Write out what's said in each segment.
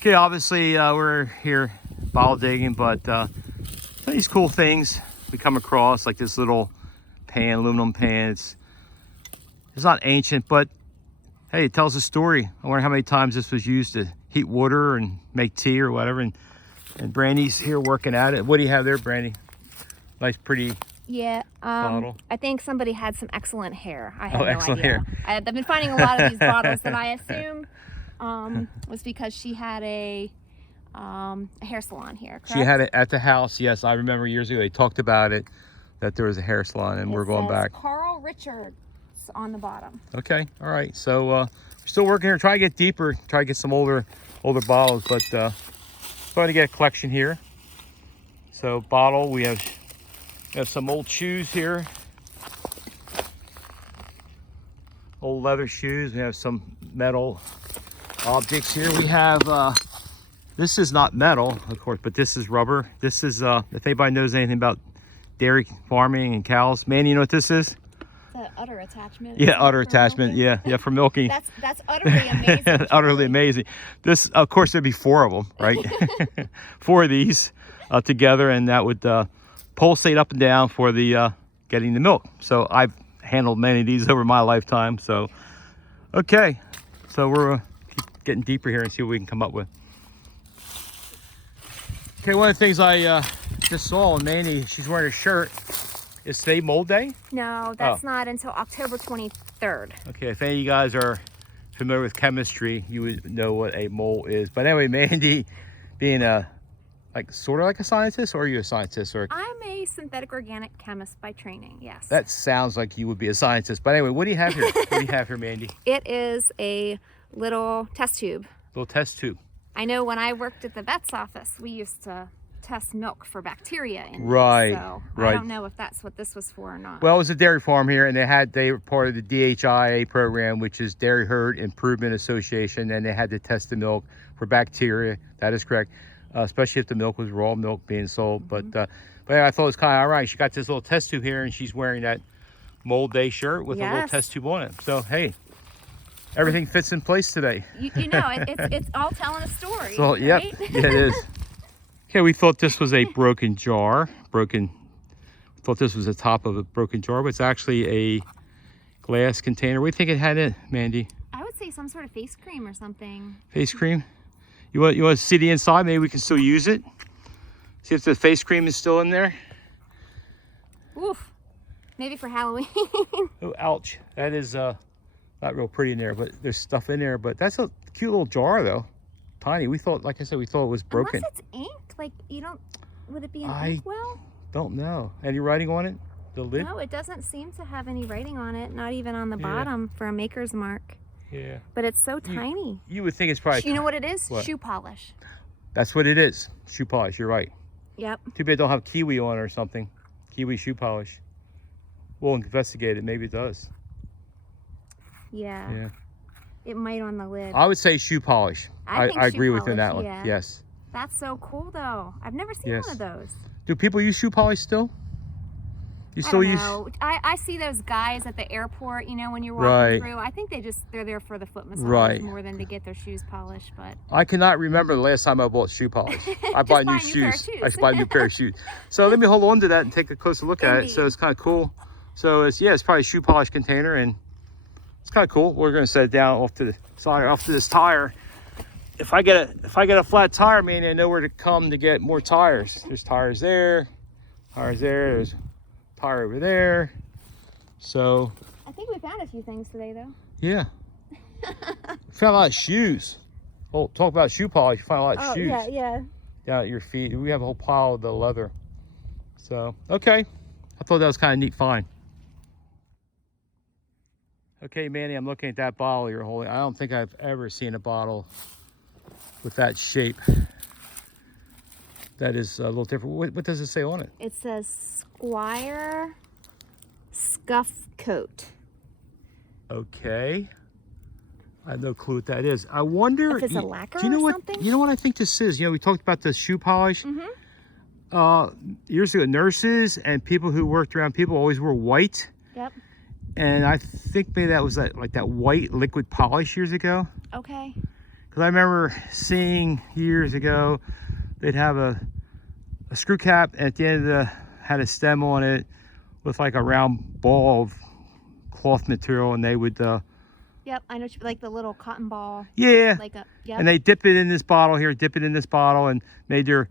Okay, obviously we're here bottle digging, but some of these cool things we come across, like this little pan, aluminum pan. It's not ancient, but hey, it tells a story. I wonder how many times this was used to heat water and make tea or whatever. And Brandy's here working at it. What do you have there, Brandy? Nice, pretty bottle. I think somebody had some excellent hair. I have Oh, no excellent idea. hair. I've been finding a lot of these bottles that I assume was because she had a hair salon here, correct? She had it at the house. Yes, I remember years ago they talked about it, that there was a hair salon, and we're going back. Carl Richards on the bottom. Okay, all right. So we're still working here. Try to get deeper. Try to get some older bottles, but trying to get a collection here. So bottle, we have some old shoes here. Old leather shoes. We have some metal objects here. We have this is not metal, of course, but this is rubber. This is if anybody knows anything about dairy farming and cows, man, you know what this is? The udder attachment. Yeah, udder attachment. Milking? Yeah, for milking. That's utterly amazing. Utterly amazing. This, of course, there'd be 4 of them, right? 4 of these together, and that would pulsate up and down for the getting the milk. So I've handled many of these over my lifetime. So okay, so we're keep getting deeper here and see what we can come up with. Okay, one of the things I just saw on Mandy, she's wearing a shirt. Is today mold day? No, that's not until October 23rd. Okay, if any of you guys are familiar with chemistry, you would know what a mole is. But anyway, Mandy, being sort of like a scientist, or are you a scientist? Or I'm a synthetic organic chemist by training, yes. that sounds like you would be a scientist. But anyway, what do you have here? What do you have here, Mandy? It is a little test tube. Little test tube. I know when I worked at the vet's office, we used to test milk for bacteria in it. Right, So right. I don't know if that's what this was for or not. Well, it was a dairy farm here, and they were part of the DHIA program, which is Dairy Herd Improvement Association, and they had to test the milk for bacteria. That is correct, especially if the milk was raw milk being sold. Mm-hmm. But I thought it was kind of all right. She got this little test tube here, and she's wearing that mold day shirt with a little test tube on it. So hey, everything fits in place today. You know, it's all telling a story. So right? yep, yeah, it is. Okay, we thought this was a broken jar. Thought this was the top of a broken jar, but it's actually a glass container. What do you think it had in it, Mandy? I would say some sort of face cream or something. Face cream? You want to see the inside? Maybe we can still use it. See if the face cream is still in there. Oof. Maybe for Halloween. Oh, ouch. That is not real pretty in there, but there's stuff in there. But that's a cute little jar, though. Tiny. We thought, like I said, we thought it was broken. Unless it's inked. Like, would it be an I inkwell? don't know. Any writing on it? The lid? No, it doesn't seem to have any writing on it. Not even on the bottom for a maker's mark. Yeah. But it's so tiny. You would think it's probably... You know what it is? What? Shoe polish. That's what it is. Shoe polish. You're right. Yep. Too bad it don't have kiwi on it or something. Kiwi shoe polish. We'll investigate it. Maybe it does. Yeah. It might on the lid. I would say shoe polish. I think shoe agree with you on polish, that one. yeah. Yes. That's so cool, though. I've never seen one of those. Do people use shoe polish still? You I still don't use? know. I see those guys at the airport, when you're walking through. I think they're there for the foot massage more than to get their shoes polished. But I cannot remember the last time I bought shoe polish. I buy new shoes. I should buy a new pair of shoes. So let me hold on to that and take a closer look at it. So it's kind of cool. So it's probably a shoe polish container, and it's kind of cool. We're going to set it down off to the side, off to this tire. If I get a flat tire, man, I know where to come to get more tires. There's tires there, there's a tire over there. So I think we found a few things today, though. Yeah. Found a lot of shoes. Oh, talk about shoe polish. You find a lot of shoes. Yeah. Down at your feet. We have a whole pile of the leather. So, okay. I thought that was kind of neat find. Okay, Manny, I'm looking at that bottle you're holding. I don't think I've ever seen a bottle with that shape. That is a little different. What does it say on it? It says Squire Scuff Coat. Okay. I have no clue what that is. I wonder if it's a lacquer or something? You know what I think this is? We talked about the shoe polish. Years ago, nurses and people who worked around people always wore white. Yep. And I think maybe that was like that white liquid polish years ago. Okay. Because I remember seeing years ago, they'd have a screw cap at the end of the, had a stem on it with like a round ball of cloth material, and they would Yep, I know, like the little cotton ball. yeah, Like a, yep. and they dip it in this bottle here, dip it in this bottle, and made their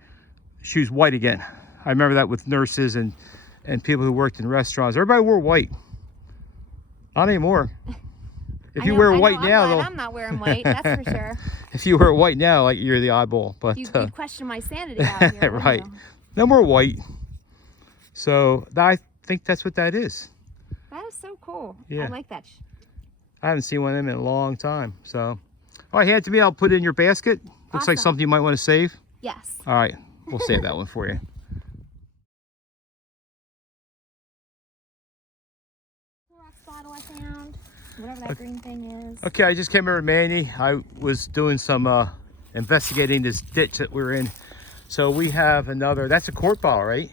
shoes white again. I remember that with nurses and people who worked in restaurants. Everybody wore white. Not anymore. If you wear white now, I'm not wearing white, that's for sure. If you wear white now, like you're the eyeball. But you'd question my sanity out here. Right. No more white. So I think that's what that is. That is so cool. Yeah. I like that. I haven't seen one of them in a long time. So, all right, hand it to me. I'll put it in your basket. Looks like something you might want to save. Yes. All right, we'll save that one for you. Clorox bottle I found. Whatever that green thing is. Okay, I just came over to Mandy. I was doing some investigating this ditch that we're in. So we have another, that's a quart bottle, right?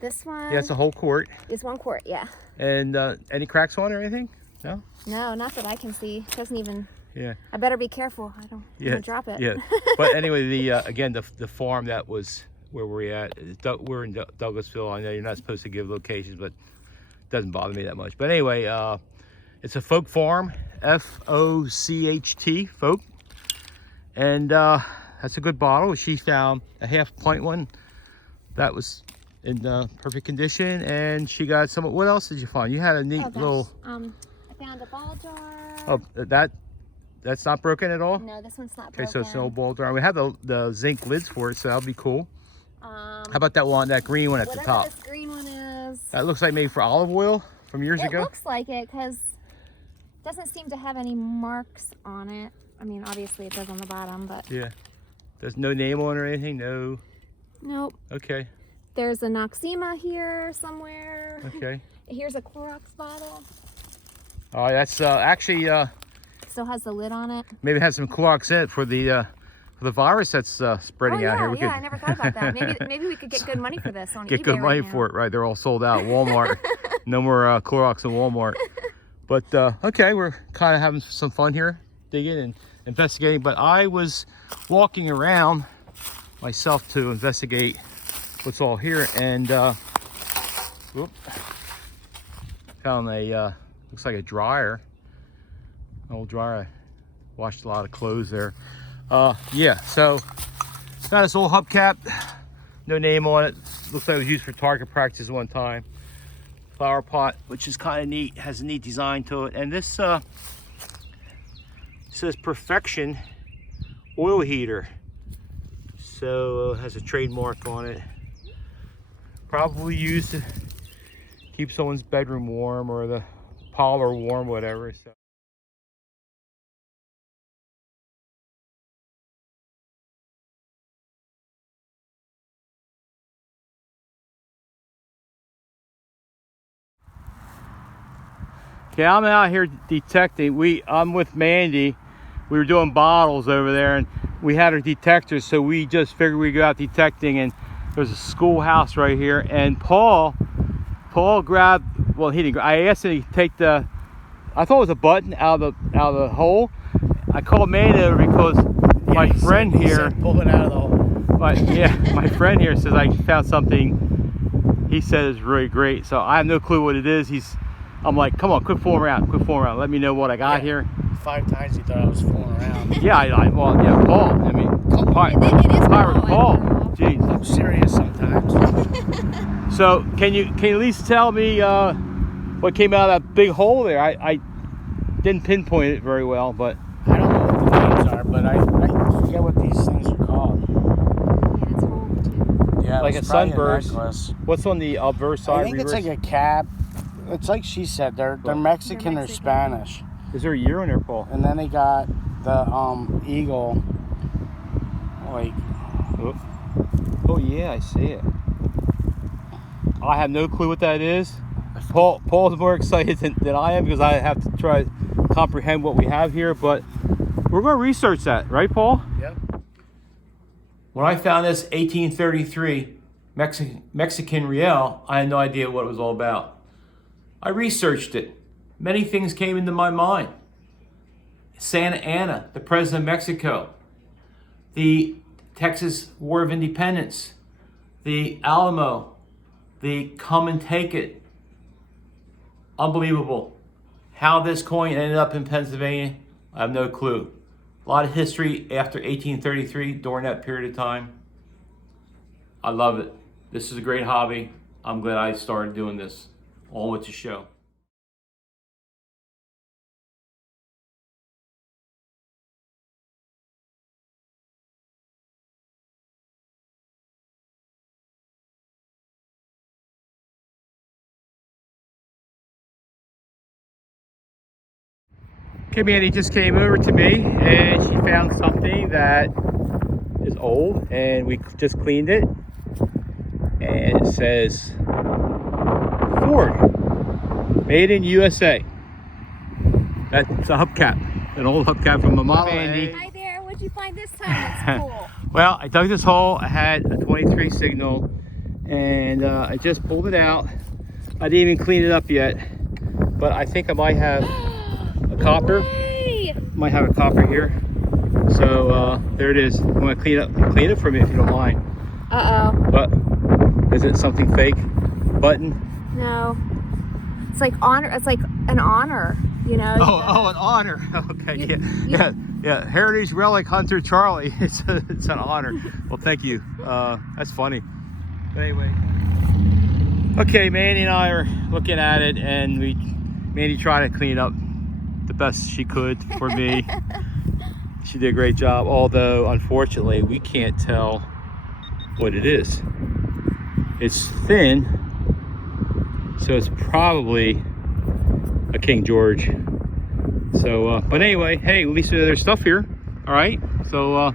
This one? Yeah, it's a whole quart. It's 1 quart, yeah. And any cracks on it or anything? No? No, not that I can see. It doesn't even. Yeah. I better be careful. I don't want to drop it. Yeah. But anyway, the again, the farm that was where we're at, we're in Douglasville. I know you're not supposed to give locations, but it doesn't bother me that much. But anyway, it's a Folk Farm, F-O-C-H-T, Folk. And that's a good bottle. She found a half-pint one that was in perfect condition, and she got some. What else did you find? You had a neat little. I found a ball jar. Oh, that's not broken at all? No, this one's not broken. Okay, so it's an old ball jar. We have the zinc lids for it, so that'll be cool. How about that one, that green one at the top? Whatever this green one is. That looks like made for olive oil from years ago. It looks like it because it doesn't seem to have any marks on it. I mean, obviously it does on the bottom, but. Yeah. There's no name on it or anything? No? Nope. Okay. There's a Noxema here somewhere. Okay. Here's a Clorox bottle. Oh, that's actually still has the lid on it. Maybe it has some Clorox in it for the virus that's spreading out here. I never thought about that. Maybe we could get good money for this on get eBay good money for it, right? They're all sold out. Walmart, no more Clorox in Walmart. But okay, we're kind of having some fun here, digging and investigating. But I was walking around myself to investigate what's all here, and found a looks like a dryer, an old dryer. I washed a lot of clothes there. Yeah, so got this old hubcap, no name on it. Looks like it was used for target practice one time. Flower pot, which is kind of neat, has a neat design to it. And this says Perfection oil heater. So has a trademark on it. Probably used to keep someone's bedroom warm or the parlor warm, whatever. So. Okay, I'm out here detecting. I'm with Mandy. We were doing bottles over there, and we had our detectors, so we just figured we'd go out detecting. And there's a schoolhouse right here, and Paul grabbed. Well, he didn't. I asked him to take the. I thought it was a button out of the hole. I called Mandy over because my friend here. Pull it out of the hole. My friend here says I found something. He said is really great. So I have no clue what it is. I'm like, come on, quit fooling around. Let me know what I got here. 5 times he thought I was fooling around. Yeah, Paul. I mean, it is Paul. Jeez, I'm serious sometimes. So can you at least tell me what came out of that big hole there? I didn't pinpoint it very well, but I don't know what the names are, but I forget what these things are called. Yeah, it's old too. Yeah, like a sunburst. Necklace. What's on the obverse side? I think it's like a cap. It's like she said, they're Mexican or Spanish. Is there a year on there, Paul? And then they got the eagle. Like, oh yeah, I see it. I have no clue what that is. Paul's more excited than I am because I have to try to comprehend what we have here, but we're going to research that, right, Paul? yep. When I found this 1833 Mexican real, I had no idea what it was all about. I researched it. Many things came into my mind. Santa Anna, the President of Mexico, the Texas War of Independence, the Alamo, the Come and Take It. Unbelievable. How this coin ended up in Pennsylvania, I have no clue. A lot of history after 1833 during that period of time. I love it. This is a great hobby. I'm glad I started doing this, all with the show. Okay, Mandy just came over to me and she found something that is old and we just cleaned it. And it says Ford, made in USA. That's a hubcap, an old hubcap from the Model A. Hi there, what'd you find this time? That's cool. Well, I dug this hole, I had a 23 signal and I just pulled it out. I didn't even clean it up yet, but I think I might have a copper. Might have a copper here. So there it is. I'm gonna clean it for me if you don't mind. But is it something fake? Button? No. It's like honor. It's like an honor, you know. Oh, an honor. Okay, yeah. Heritage Relic Hunter Charlie. It's an honor. Well, thank you. That's funny. But anyway. Okay, Mandy and I are looking at it, and Mandy tried to clean it up the best she could for me. She did a great job, although unfortunately we can't tell what it is. It's thin, so it's probably a King George. So but anyway, hey, at least there's stuff here. All right, so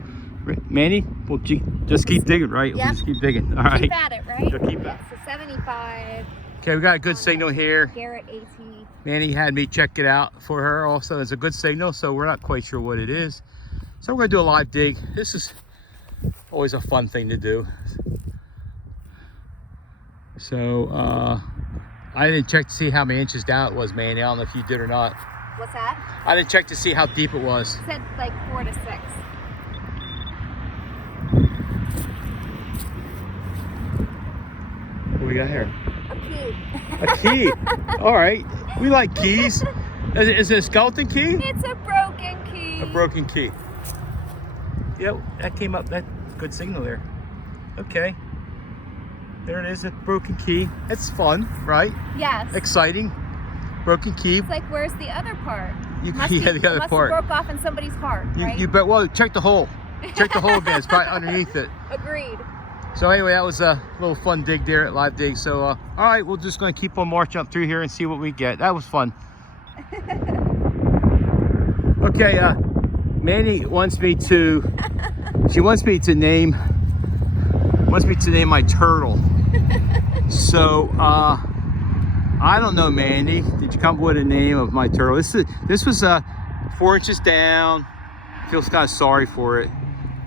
Mandy, we'll just keep digging, right? Yep. We'll just keep digging. All right, keep at it, right? So keep at it. So 75. Okay, we got a good signal here. Garrett AT. Mandy had me check it out for her also. It's a good signal, so we're not quite sure what it is. So we're gonna do a live dig. This is always a fun thing to do. So I didn't check to see how many inches down it was, Mandy. I don't know if you did or not. What's that? I didn't check to see how deep it was. It said like 4 to 6. What do we got here? A key. A key. All right. We like keys. Is it a skeleton key? It's a broken key. A broken key. Yep, that came up. That good signal there. Okay. There it is, a broken key. It's fun, right? Yes. Exciting. Broken key. It's like, where's the other part? The other part. Must have broke off in somebody's heart, right? You bet. Well, check the hole. Check the hole again. It's probably underneath it. Agreed. So anyway, that was a little fun dig there at Live Dig. So all right, we're just going to keep on marching up through here and see what we get. That was fun. Okay, Mandy wants me to name my turtle. So I don't know, Mandy. Did you come up with a name of my turtle? This was 4 inches down. Feels kind of sorry for it,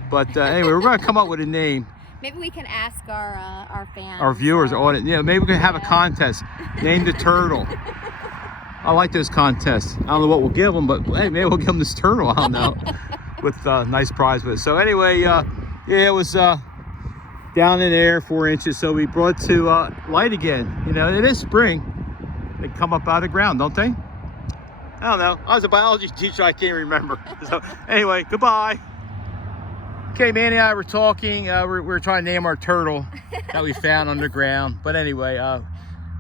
but anyway, we're going to come up with a name. Maybe we can ask our fans, our viewers, or maybe we can have a contest. Name the turtle. I like those contests. I don't know what we'll give them, but hey, maybe we'll give them this turtle. I don't know, with a nice prize with it. So anyway, yeah, it was down in there 4 inches. So we brought it to light again. You know, it is spring. They come up out of the ground, don't they? I don't know. I was a biology teacher. I can't remember. So anyway, goodbye. Okay, Mandy and I were talking. We're trying to name our turtle that we found underground. But anyway,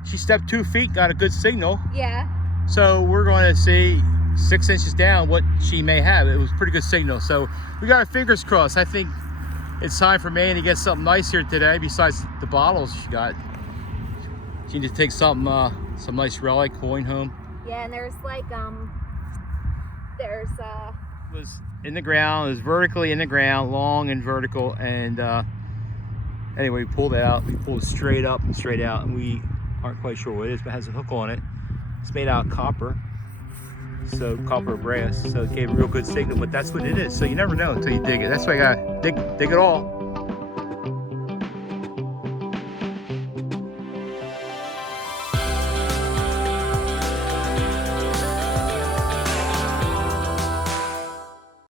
she stepped 2 feet, got a good signal. Yeah. So we're going to see 6 inches down what she may have. It was a pretty good signal. So we got our fingers crossed. I think it's time for Mandy to get something nice here today besides the bottles she got. She needs to take some nice relic coin home. Yeah, and there's like it was in the ground. It was vertically in the ground, long and vertical. And anyway, we pulled it out. We pulled it straight up and straight out, and we aren't quite sure what it is, but it has a hook on it. It's made out of copper, so copper brass. So it gave a real good signal, but that's what it is. So you never know until you dig it. That's why I gotta dig it all.